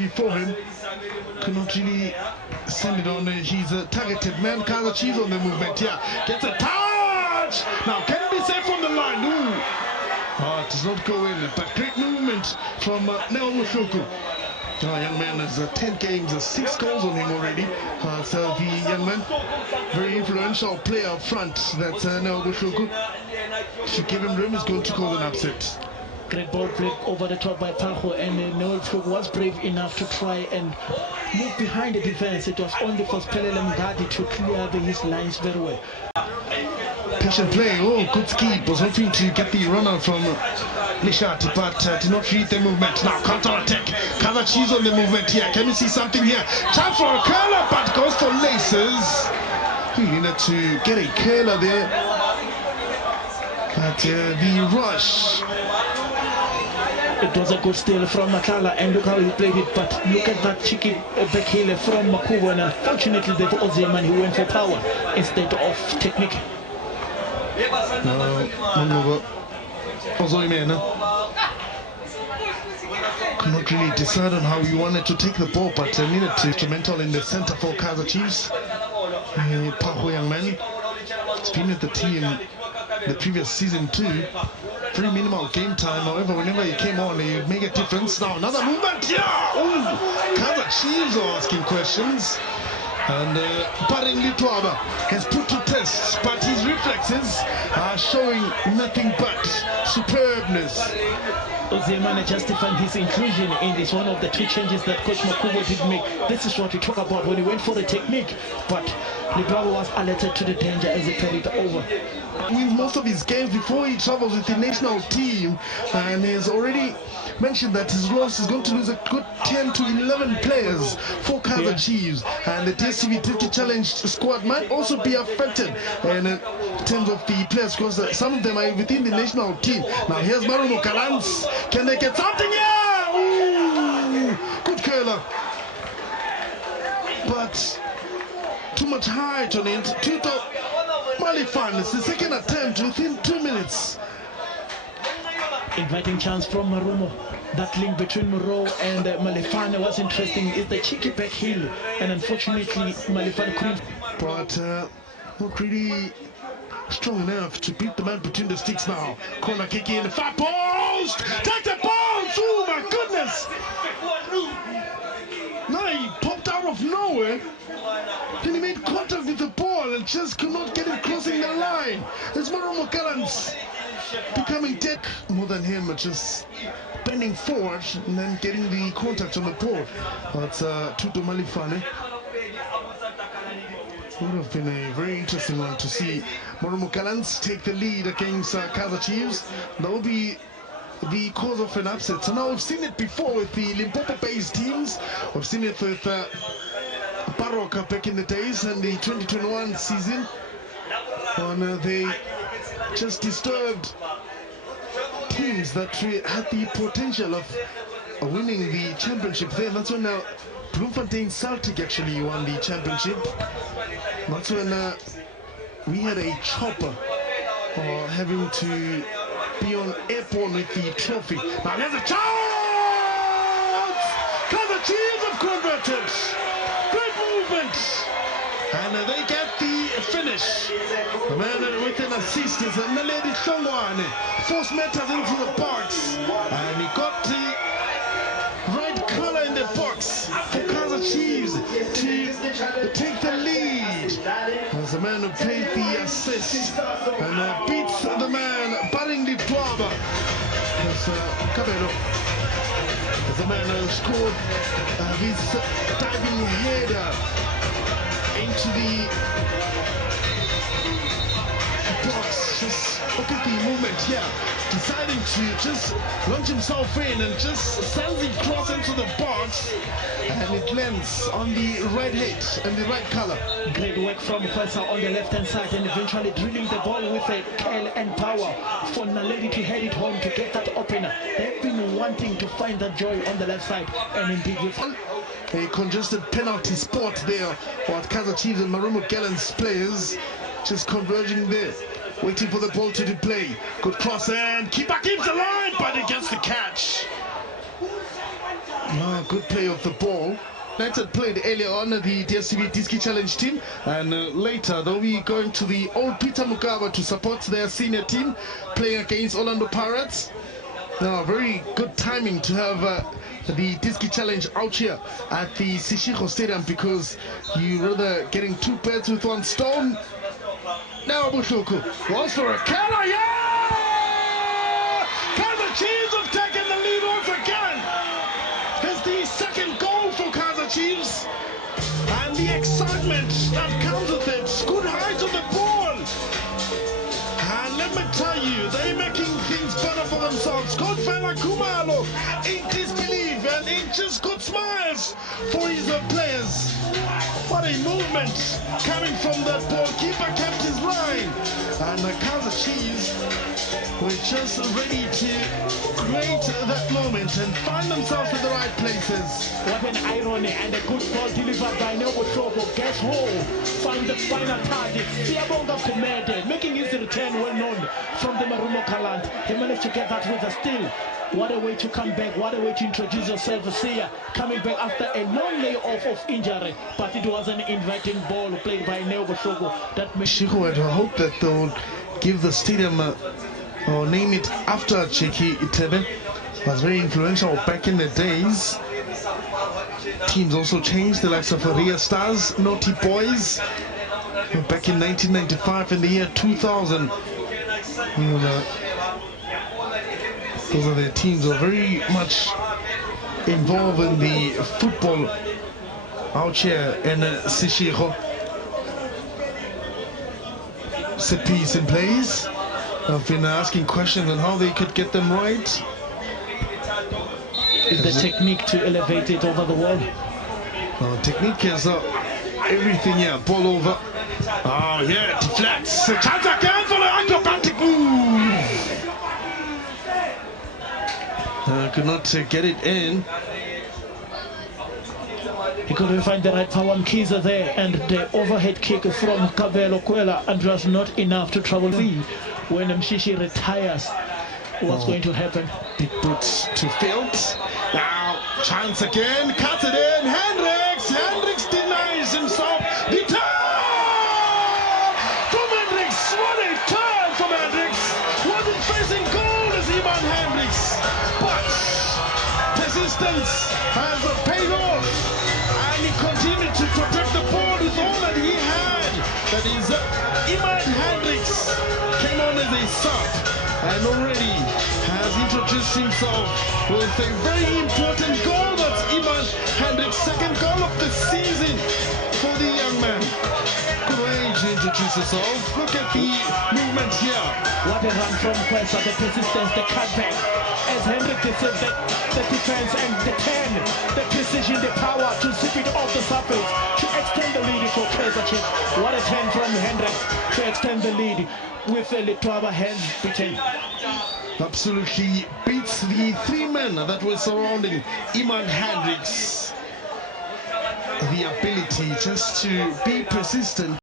heavy for him. Could not really send it on. He's a targeted man. Kaizer Chiefs on the movement here. Gets a touch! Now, can it be safe from the line? Ooh! Oh, it does not go in. But great movement from Marumo. Young man has 10 games, 6 goals on him already. So the young man, very influential player up front. That's Marumo. Should give him room, is going to call an upset. Great ball played over the top by Pajo, and Marumo was brave enough to try and move behind the defense. It was only for Spelele Mngadi to clear his lines very well. Patient play. Oh, good skip. Was hoping to get the runner from Nishati, but did not read the movement. Now counter attack. Kaizer Chiefs on the movement here. Can we see something here? Time for a curler, but goes for laces. He needed to get a curler there. But the rush. It was a good steal from Matala, and look how he played it. But look at that cheeky back heel from Makubo, and unfortunately the Ozeman, he went for power instead of technique. Could not really decide on how he wanted to take the ball, but needed to instrumental in the center for Kaizer Chiefs. Pajo, young man, has been at the team the previous season too. Very minimal game time, however, whenever he came on, he would make a difference. Now another movement, yeah! Ooh! Kaizer Chiefs are asking questions. And Baring Litwaba has put to test, but his reflexes are showing nothing but superbness. Ozeman justifying his inclusion in this one of the 2 changes that Coach Makubo did make. This is what we talk about when he went for the technique, but Litwaba was alerted to the danger as he played it over. Wins most of his games before he travels with the national team, and he has already mentioned that his loss is going to lose a good 10 to 11 players for Kaizer Chiefs, and the DSTV 50 Challenge squad might also be affected in terms of the players, because some of them are within the national team. Now here's Marumo Gallants. Can they get something? Yeah! Ooh! Good curler, but too much height on it. Tuto Malifan, it's the second attempt within 2 minutes. Inviting chance from Marumo. That link between Muro and Malifane was interesting. It's the cheeky back heel, and unfortunately Malifane couldn't. But not really strong enough to beat the man between the sticks now. Corner kick in, far post! Take the bounce! Oh my goodness! Now he popped out of nowhere. Then he made contact with the ball and just could not get it crossing the line. It's Marumo Gallants becoming dead more than him, just bending forward and then getting the contact on the ball. That's Tuto Malifane. Would have been a very interesting one to see Marumo Gallants take the lead against Kaizer Chiefs. That will be the cause of an upset. So now we've seen it before with the Limpopo-based teams. We've seen it with Baroka back in the days and the 2021 season, when they just disturbed teams that had the potential of winning the championship there. That's when Bloemfontein Celtic actually won the championship. That's when we had a chopper having to be on airborne with the trophy. Now there's a chance! Kaizer Chiefs have converted! Great movement! And they get the finish. The man with an assist is Naledi Shongwane. Force matters into the box. And he got the right color in the box for Kaizer Chiefs to take the lead. As the man who played the assist and beats the man Baring Litwaba. As Cabello. As the man who scored his diving header into the box. Just look at the movement here, deciding to just launch himself in and just sends it cross into the box, and it lands on the right head and the right color. Great work from Kaizer on the left hand side, and eventually drilling the ball with a curl and power for Naledi to head it home to get that opener. They've been wanting to find that joy on the left side, and indeed with a congested penalty spot there for Kaizer Chiefs and Marumo Gallants players just converging there, waiting for the ball to play. Good cross, and keeper keeps the line, but it gets the catch. Good play of the ball. United played earlier on the DSTV Diski Challenge team, and later they'll be going to the old Peter Mugabe to support their senior team playing against Orlando Pirates. Now, very good timing to have the Diski Challenge out here at the Sishiko Stadium, because you're rather getting two birds with one stone. Now Bushoku wants for a Kaizer, yeah! Kaizer Chiefs have taken the lead once again. It's the second goal for Kaizer Chiefs, and the excitement that comes with it. Good height of the ball, and let me tell you, they're making things better for themselves. Godfella Kumalo in disbelief and in just good smiles for his players. What a movement coming from that ball. Keeper kept his line, and the Kaizer Chiefs were just ready to create that moment and find themselves in the right places. What an irony, and a good ball delivered by Neobotrobo. Gets home, found the final target. Siabonga Kumede, making his return well known from the Marumo Gallant. He managed to get that with a steal. What a way to come back, what a way to introduce yourself. Sia coming back after a long layoff of injury, but it was an inviting ball played by Neobotrobo. That makes Shiko had hoped that they would give the stadium or name it after Cheki Itebe. Was very influential back in the days. Teams also changed, the likes of Ria Stars, Naughty Boys, back in 1995 and the year 2000. Those are their teams are very much involved in the football out here in Sishiro. Set piece in place. I've been asking questions on how they could get them right. Is the technique to elevate it over the wall? Technique is everything here. Ball over. Oh yeah, deflects. A chance again for the acrobatic move. Could not get it in. He couldn't find the right power on Kaizer there, and the overhead kick from Kabelo Kwela, and was not enough to trouble me. When Mshishi retires, what's going to happen? Big boots to Fields. Now, chance again, cuts it in. Hendricks denies himself. The turn from Hendricks. What a turn from Hendricks. Wasn't facing goal as Iman Hendricks, but persistence has paid off, and he continued to protect the ball with all that he had. That is, Iman Hendricks came on as a sub and already has introduced himself with a very important goal. That's Iman Hendricks' second goal of the season for the young man. Good way to introduce yourself. Look at the movement here. What a run from Kaizer, the persistence, the cutback. As Hendricks deceived the defense, and the turn, the precision, the power to zip it off the surface to extend the lead for Kaizer Chiefs. What a turn from Hendricks to extend the lead with the Litwaba hands beaten. Absolutely beats the three men that were surrounding Iman Hendricks. The ability just to be persistent.